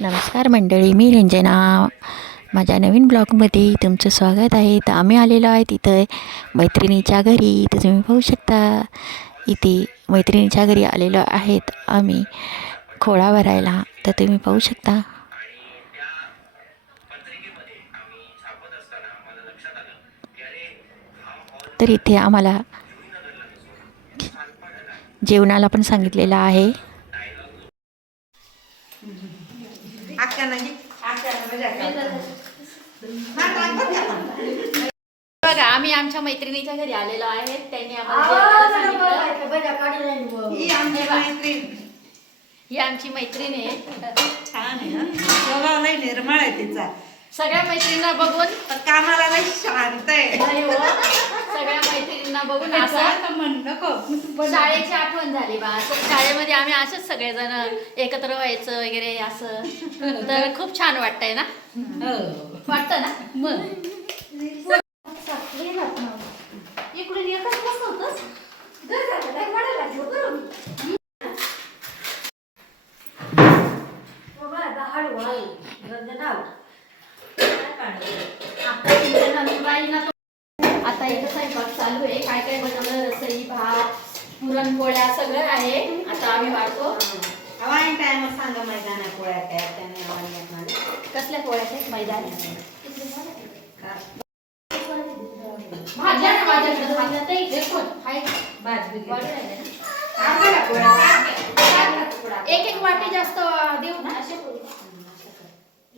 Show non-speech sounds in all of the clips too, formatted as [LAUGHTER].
नमस्कार मंडळी मी रंजना. माझ्या नवीन ब्लॉगमध्ये तुमचं स्वागत आहे. तर आम्ही आलेलो आहे तिथं मैत्रिणीच्या घरी. तर तुम्ही पाहू शकता इथे मैत्रिणीच्या घरी आलेलो आहेत आम्ही खोळा भरायला. तर तुम्ही पाहू शकता. तर इथे आम्हाला जेवणाला पण सांगितलेलं आहे. बघा आम्ही आमच्या मैत्रिणीच्या घरी आलेलो आहे. त्यांनी आम्हाला. ही आमची मैत्रीण. आहे. छान आहे निर्मळ आहे तिचा. सगळ्या मैत्रिणींना बघून कामाला लय शांत आहे नाही हो, सगळ्या मैत्रिणींना बघून असं शाळेची आठवण झाली बा. असं शाळेमध्ये आम्ही असेच सगळेजण एकत्र व्हायचं वगैरे असं. तर खूप छान वाटतंय ना? वाटतं ना? मग. इकडून एकच होतंस? हळू, हळू. आता तुमच्या नंदुबाईंना आता एक स्वयंपाक चालू आहे. काय काय बनवलं? रसई भात पुरणपोळ्या सगळं आहे. आता आम्ही वाढतो. सांगा मैदाना पोळ्या त्याने कसल्या मैदान. ना माझ्याकडे तर इथे कोण? राहिले ना? पोळ्या एक एक वाटी जास्त देऊ ना. अशा करू.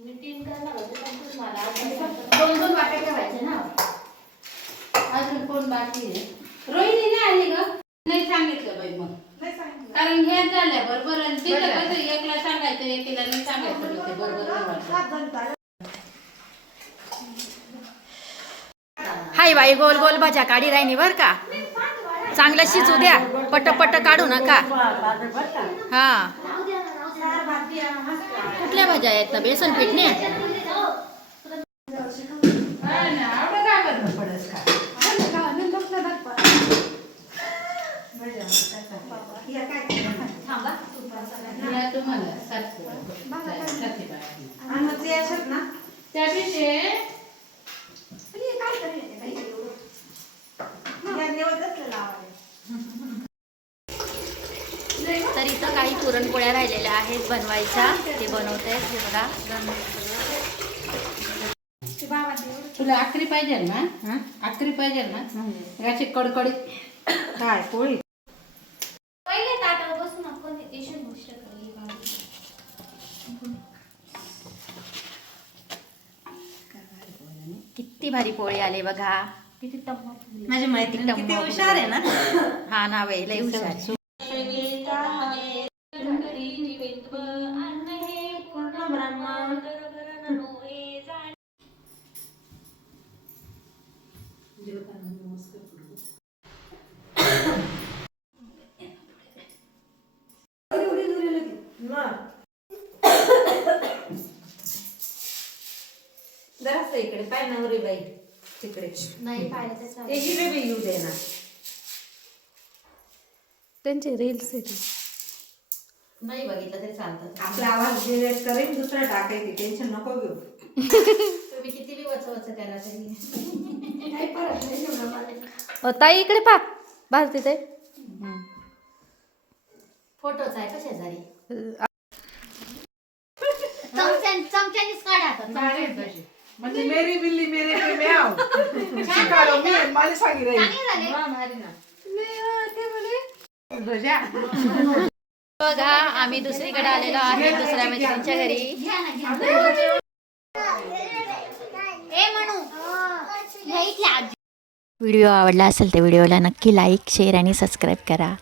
मी तीन करणार होते, पण तू मला आज दोन दोन वाट्या अजून कोण बाकी आहे? रोहिणी नाही आली ग. नाही सांगितलं बाई मग. नाही सांगितलं. कारण हे झाल्या बरोबर आणि तिथं. कसं एकला सांगायचं एकीला नाही सांगायचं बरोबर नाही चालले. हाय बाई गोल गोल भाज्या काढी राहिनी बर का? चांगलं शिजू द्या. पट पट काढू नका. हा. कुठल्या भाज्या आहेत? बेसन पीठ ने आणि मग ते ना हे तर इथं काही पुरणपोळ्या राहिलेल्या आहेत बनवायच्या. ते बनवत आहेत हे बघा. तुला आखरी पाहिजे ना आखरी पाहिजे ना? अशी कडकडीत. काय पोळी? पहिले ताटावर बसून आपण किती भारी पोळी आले बघा. माझी मैत्रीण किती हुशार आहे ना हा ना बाई लय हुशार आहे. जरासं इकडे. पाय नवरी बाई. तिकडे. नाही पाहिलं तर चालेल. बी येऊ दे ना. त्यांचे रील्स आहेत. नाही बघितलं तरी चालतं. आपला आवाज डिलेट करेन दुसरा टाकायची. टेन्शन नको घेऊ. तुम्ही किती बी वच वच करा तरी. नाही परत नाही एवढं मला. अ, ताई इकडे पा भारती ताई फोटोच आहे कशा झाली चमच्यान- चमच्यानीच काढा आता. म्हणजे मेरी बिल्ली मेरे पे म्याव. [LAUGHS] शिकारो मी? मला सांगी रही. बघा आम्ही दुसरीकडे आलेलो आहे दुसऱ्या मैत्रिणीच्या घरी. व्हिडिओ आवडला असेल तर व्हिडिओला नक्की लाईक शेअर आणि सबस्क्राईब करा.